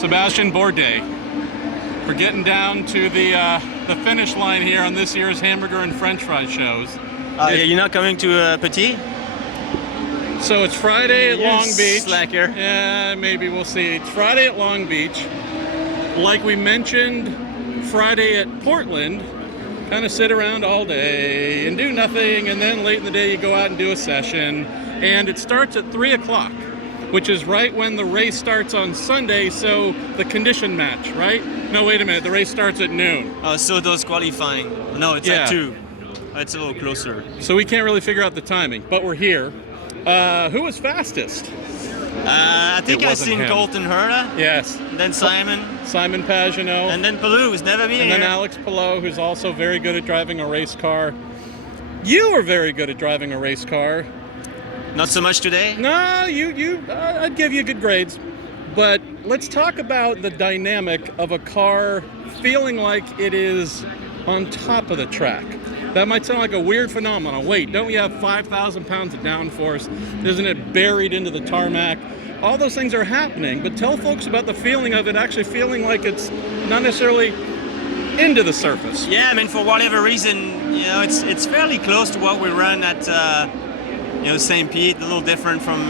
Sebastien Bourdais. We're getting down to the finish line here on this year's Hamburger and French Fry shows. You're not coming to Petit? So it's Friday at Long Beach. Slacker. Yeah, maybe we'll see. It's Friday at Long Beach. Like we mentioned, Friday at Portland. Kind of sit around all day and do nothing, and then late in the day you go out and do a session. And it starts at 3 o'clock, which is right when the race starts on Sunday, so the condition match, right? No, wait a minute, the race starts at noon. So those qualifying. No, it's at 2. It's a little closer. So we can't really figure out the timing, but we're here. Who was fastest? I think I've seen Colton Herta. Yes. Then Simon Pagenaud. And then Palou, who's never been here. And then Alex Palou, who's also very good at driving a race car. You are very good at driving a race car. Not so much today? No, I'd give you good grades. But let's talk about the dynamic of a car feeling like it is on top of the track. That might sound like a weird phenomenon. Wait, don't we have 5,000 pounds of downforce? Isn't it buried into the tarmac? All those things are happening, but tell folks about the feeling of it actually feeling like it's not necessarily into the surface. Yeah, I mean, for whatever reason, it's fairly close to what we run at St. Pete, a little different from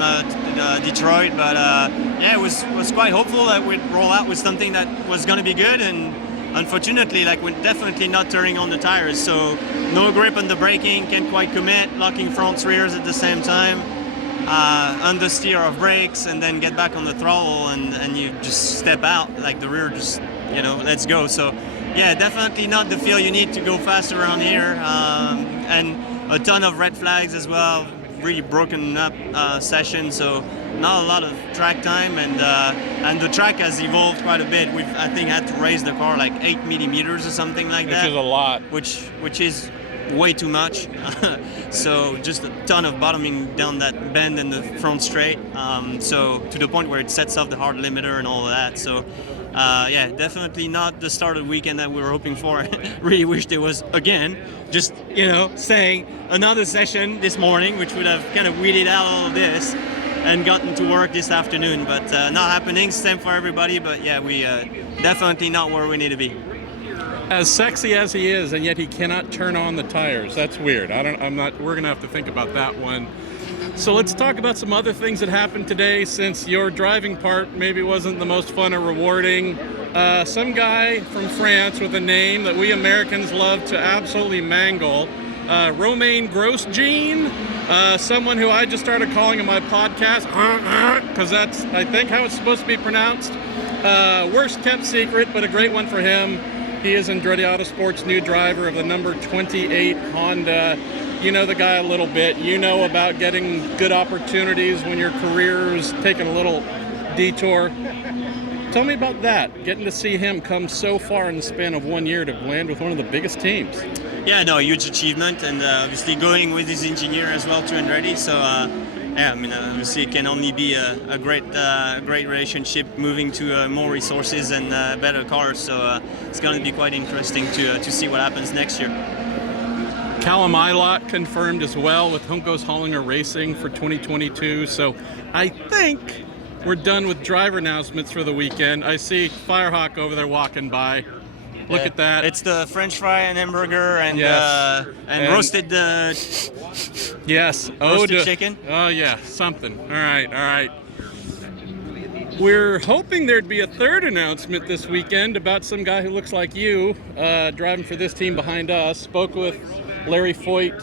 Detroit, but it was quite hopeful that we'd roll out with something that was going to be good, and unfortunately, we're definitely not turning on the tires, so no grip on the braking, can't quite commit, locking fronts, rears at the same time, understeer of brakes, and then get back on the throttle, and you just step out, the rear just, let's go. So, yeah, definitely not the feel you need to go fast around here, and a ton of red flags as well, really broken up session, so not a lot of track time, and the track has evolved quite a bit. We've, I think, had to raise the car 8 millimeters or something like that. Which is a lot. Which is way too much. So just a ton of bottoming down that bend in the front straight. So to the point where it sets off the hard limiter and all of that. So definitely not the start of the weekend that we were hoping for. Really wish there was, again, just, saying another session this morning, which would have kind of weeded out all of this and gotten to work this afternoon, but not happening. Same for everybody, but yeah, we definitely not where we need to be. As sexy as he is, and yet he cannot turn on the tires. That's weird. We're gonna have to think about that one. So let's talk about some other things that happened today, since your driving part maybe wasn't the most fun or rewarding. Some guy from France with a name that we Americans love to absolutely mangle. Romain Grosjean, someone who I just started calling in my podcast, because that's, I think, how it's supposed to be pronounced. Worst kept secret, but a great one for him. He is Andretti Autosport's new driver of the number 28 Honda. You know the guy a little bit. You know about getting good opportunities when your career's taking a little detour. Tell me about that, getting to see him come so far in the span of 1 year to land with one of the biggest teams. Yeah, no, huge achievement, and obviously going with his engineer as well to Andretti. So, obviously it can only be a great relationship, moving to more resources and better cars. So it's going to be quite interesting to see what happens next year. Callum Ilott confirmed as well with Juncos Hollinger Racing for 2022. So I think we're done with driver announcements for the weekend. I see Firehawk over there walking by. Look at that. It's the French fry and hamburger and yes. and roasted yes. Roasted chicken. Oh yeah, something. All right. We're hoping there'd be a third announcement this weekend about some guy who looks like you, driving for this team behind us. Spoke with Larry Foyt,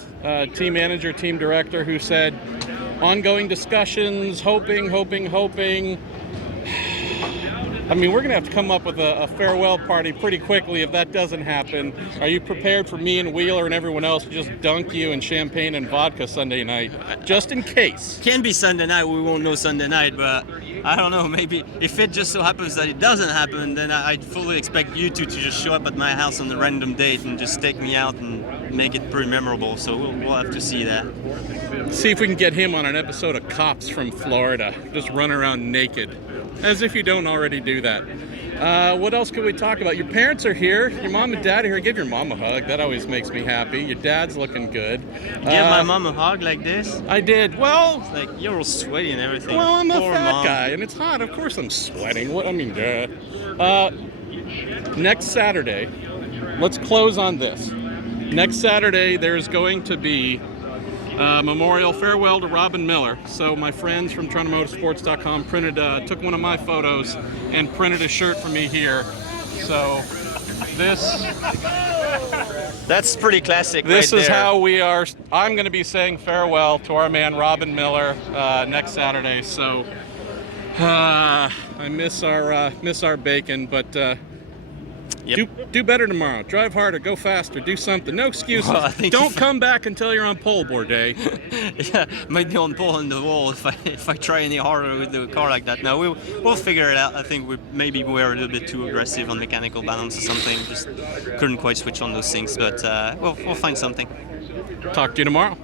team manager, team director, who said ongoing discussions, hoping. I mean, we're going to have to come up with a farewell party pretty quickly if that doesn't happen. Are you prepared for me and Wheeler and everyone else to just dunk you in champagne and vodka Sunday night, just in case? Can be Sunday night. We won't know Sunday night, but I don't know. Maybe if it just so happens that it doesn't happen, then I'd fully expect you two to just show up at my house on a random date and just take me out and make it pretty memorable. So we'll have to see that. See if we can get him on an episode of Cops from Florida. Just run around naked. As if you don't already do that. What else could we talk about? Your parents are here. Your mom and dad are here. Give your mom a hug. That always makes me happy. Your dad's looking good. Give my mom a hug like this? I did. Well, it's like you're all sweaty and everything. Well, I'm a Poor fat mom. guy, and it's hot. Of course I'm sweating. What? I mean, next Saturday, let's close on this. Next Saturday, there's going to be memorial farewell to Robin Miller. So my friends from TorontoMotorsports.com took one of my photos and printed a shirt for me here. So that's pretty classic. This right is there. how we are. I'm going to be saying farewell to our man Robin Miller next Saturday. So I miss our bacon, but. Yep. Do better tomorrow. Drive harder, go faster, do something. No excuses. Well, Don't come back until you're on pole, Bourdais. Yeah, might be on pole in the wall if I try any harder with the car like that. No, we'll figure it out. I think maybe we were a little bit too aggressive on mechanical balance or something. Just couldn't quite switch on those things, but we'll find something. Talk to you tomorrow.